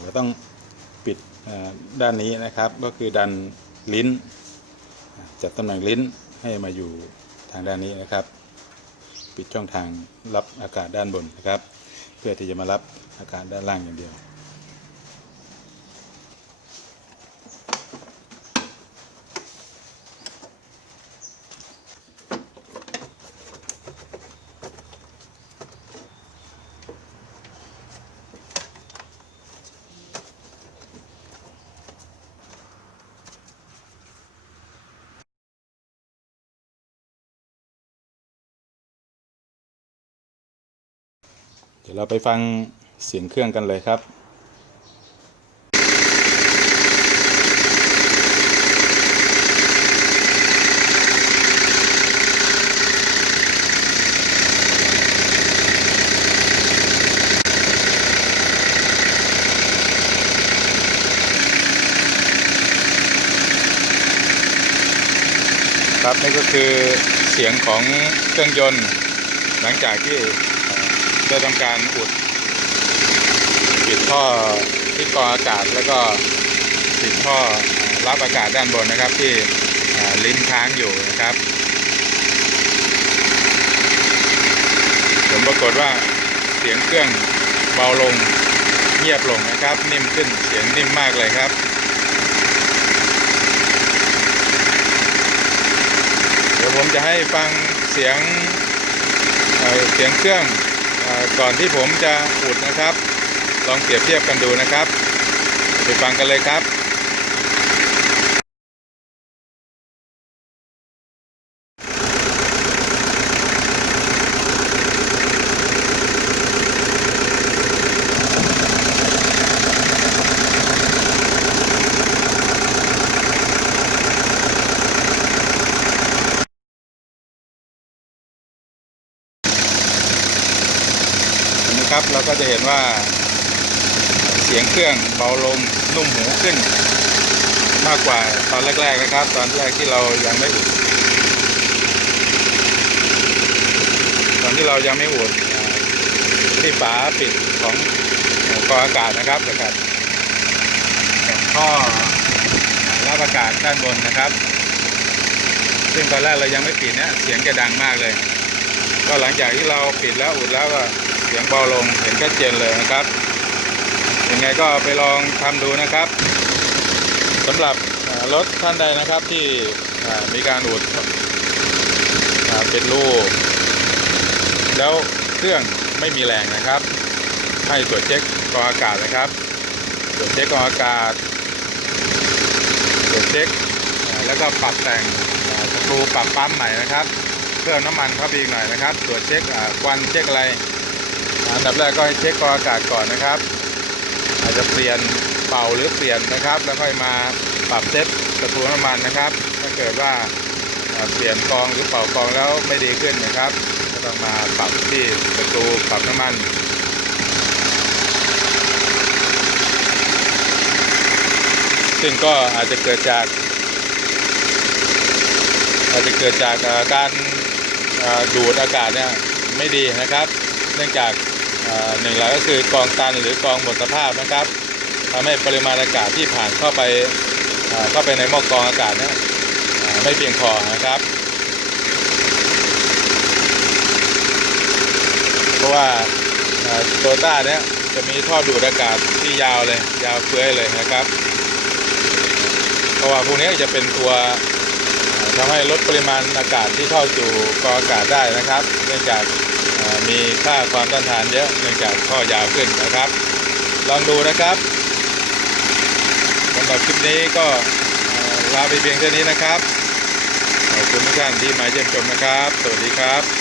เราต้องปิดด้านนี้นะครับ ก็คือดันลิ้น จัดตำแหน่งลิ้นให้มาอยู่ทางด้านนี้นะครับ ปิดช่องทางรับอากาศด้านบนนะครับ เพื่อที่จะมารับอากาศด้านล่างอย่างเดียว ดี๋ยวเราไปฟังเสียงเครื่องกันเลยครับครับนี่ก็คือเสียงของเครื่องยนต์หลังจากที่ ได้ทำการอุดปิดท่อที่กรองอากาศแล้วก็ปิดท่อรับอากาศด้านบนนะครับที่ลิ้นค้างอยู่นะครับผลปรากฏว่าเสียงเครื่องเบาลงเงียบลงนะครับ นิ่มขึ้นเสียงนิ่มมากเลยครับเดี๋ยวผมจะให้ฟังเสียงเเสียงเครื่อง ก่อนที่ผมจะอุดนะครับ ลองเปรียบเทียบกันดูนะครับ ไปฟังกันเลยครับ นะครับ เราก็จะเห็นว่าเสียงเครื่องเบาลงนุ่มหูขึ้น มากกว่าตอนแรก ๆนะครับ ตอนแรกที่เรายังไม่อุดตอนที่เรายังไม่อุดที่ฝาปิดของกออากาศนะครับอากาศกับท่อรับอากาศด้านบนนะครับ ซึ่งตอนแรกเรายังไม่ปิดเนี่ยเสียงจะดังมากเลย ก็หลังจากที่เราปิดแล้วอุดแล้วก็ เสียงเบาลงเห็นชัดเจนเลยนะครับ ยังไงก็ไปลองทำดูนะครับสำหรับรถท่านใดนะครับที่มีการอุดอเป็นรูแล้วเครื่องไม่มีแรงนะครับ ให้ตรวจเช็คกองอากาศนะครับตรวจเช็คกองอากาศตรวจเช็คแล้วก็ปรับแต่งสกรูปรับปั๊มใหม่นะครับ เพิ่มน้ำมันเข้าไปอีกหน่อยนะครับ ตรวจเช็คควันเช็คอะไร อันดับแรกก็ให้เช็คกรองอากาศก่อนนะครับ อาจจะเปลี่ยนเป่าหรือเปลี่ยนนะครับ แล้วค่อยมาปรับเซ็ตกระทูน้ำมันนะครับ ถ้าเกิดว่าเปลี่ยนกองหรือเป่ากองแล้วไม่ดีขึ้นนะครับ ก็ต้องมาปรับที่ประตูปรับน้ำมันซึ่งก็อาจจะเกิดจาก อาจจะเกิดจากการดูดอากาศเนี่ยไม่ดีนะครับ เนื่องจาก หนึ่งหลักก็คือกองตันหรือกองหมดสภาพนะครับทำให้ปริมาณอากาศที่ผ่านเข้าไปเข้าไปในหม้อกรองอากาศเนี่ยไม่เพียงพอนะครับ เพราะว่าโตต้าเนี่ยจะมีท่อดูดอากาศที่ยาวเลย ยาวเฟื้อยเลยนะครับ เพราะว่าพวกนี้จะเป็นตัวทำให้ลดปริมาณอากาศที่เข้าสู่กองอากาศได้นะครับ เนื่องจาก มีค่าความต้านทานเยอะเนื่องจากข้อยาวขึ้นนะครับ ลองดูนะครับสำหรับคลิปนี้ก็ลาไปเพียงเท่านี้นะครับ ขอบคุณทุกท่านที่มาเยี่ยมชมนะครับ สวัสดีครับ